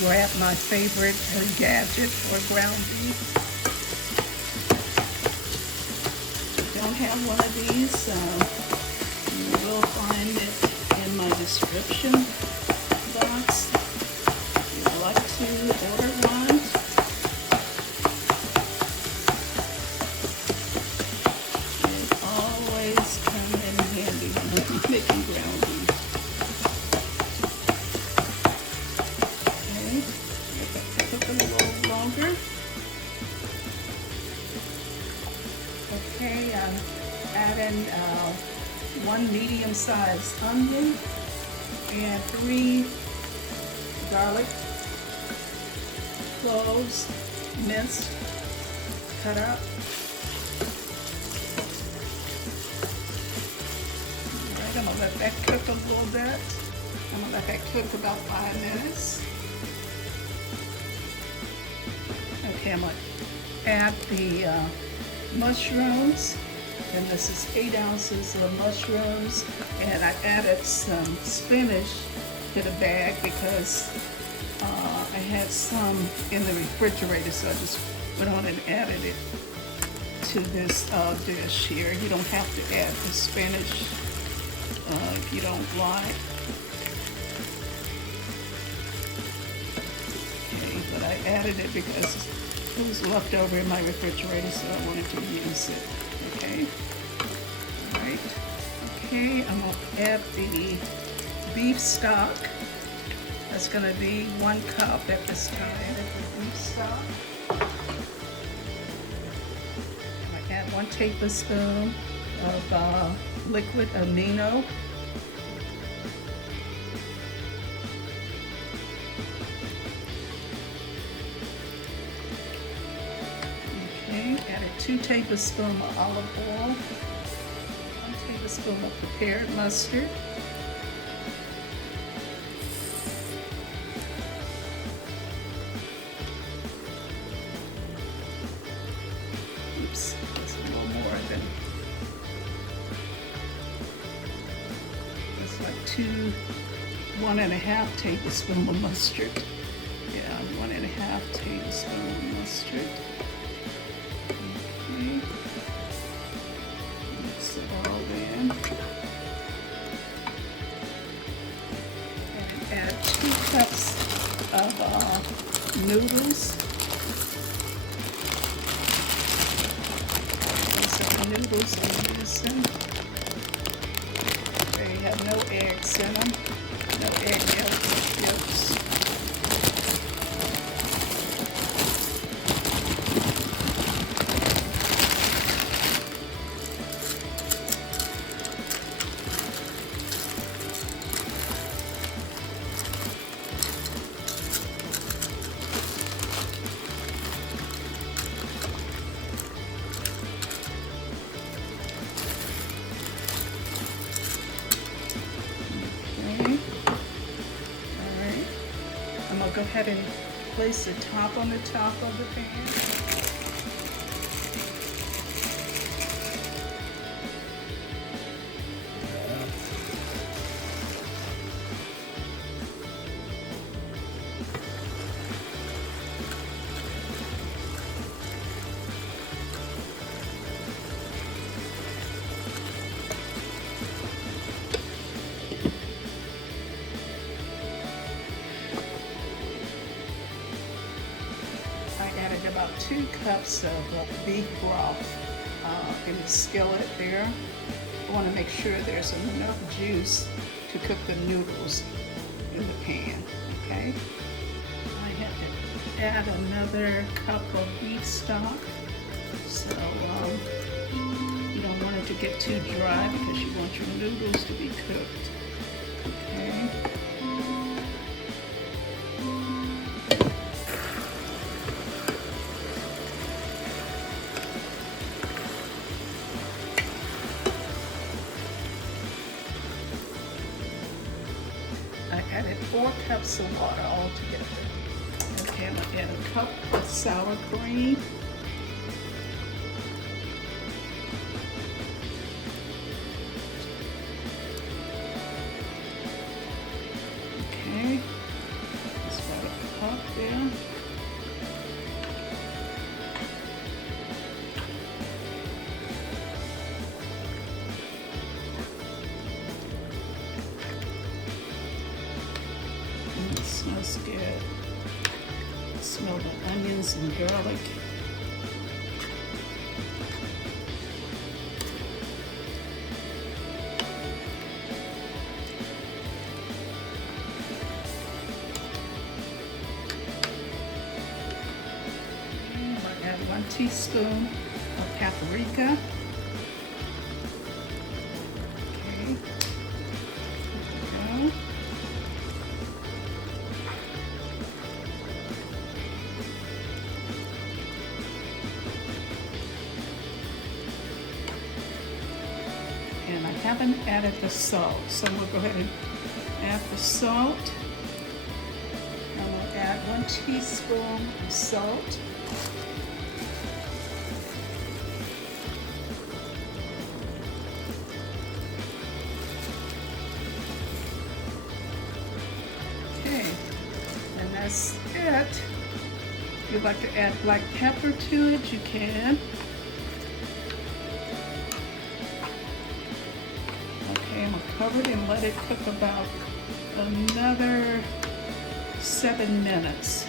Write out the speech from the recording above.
grab my favorite gadget for ground beef. Don't have one of these, you will find it in my description box. If you'd like to order one. It always comes in handy when I'm making ground beef. Okay, let that cook a little longer. Okay, I'm adding 1 medium-sized onion and 3 garlic cloves, minced, cut up. All right, I'm gonna let that cook a little bit. I'm gonna let that cook about 5 minutes. Okay, I'm gonna add the mushrooms, and this is 8 ounces of mushrooms, and I added some spinach to the bag because I had some in the refrigerator, so I just went on and added it to this dish here. You don't have to add the spinach if you don't like. Okay, but I added it because it was left over in my refrigerator, so I wanted to use it. Okay. All right. Okay, I'm going to add the beef stock. That's going to be 1 cup at this time. Add the beef stock. I add 1 tablespoon of liquid amino. Added 2 tablespoons of olive oil, 1 tablespoon of prepared mustard, oops, that's a little more than, that's like 1.5 tablespoons of mustard. Yeah, 1.5 tablespoons of mustard. Mix it all in. And add 2 cups of noodles. These are the noodles I'm using. They have no eggs in them, no egg yolks. I'm going to go ahead and place the top on the top of the pan. Added about 2 cups of beef broth in the skillet there. I want to make sure there's enough juice to cook the noodles in the pan, okay? I have to add another cup of beef stock. So you don't want it to get too dry because you want your noodles to be cooked, okay? I added 4 cups of water altogether. Okay, I'm gonna add a cup of sour cream. Okay, that's about a cup. good. Smell the onions and garlic. I'm going to add 1 teaspoon of paprika. Okay. There we go. And I haven't added the salt, so I'm going to go ahead and add the salt. I'm going to add 1 teaspoon of salt. Okay, and that's it. If you'd like to add black pepper to it, you can. Okay, I'm going to cover it and let it cook about another 7 minutes.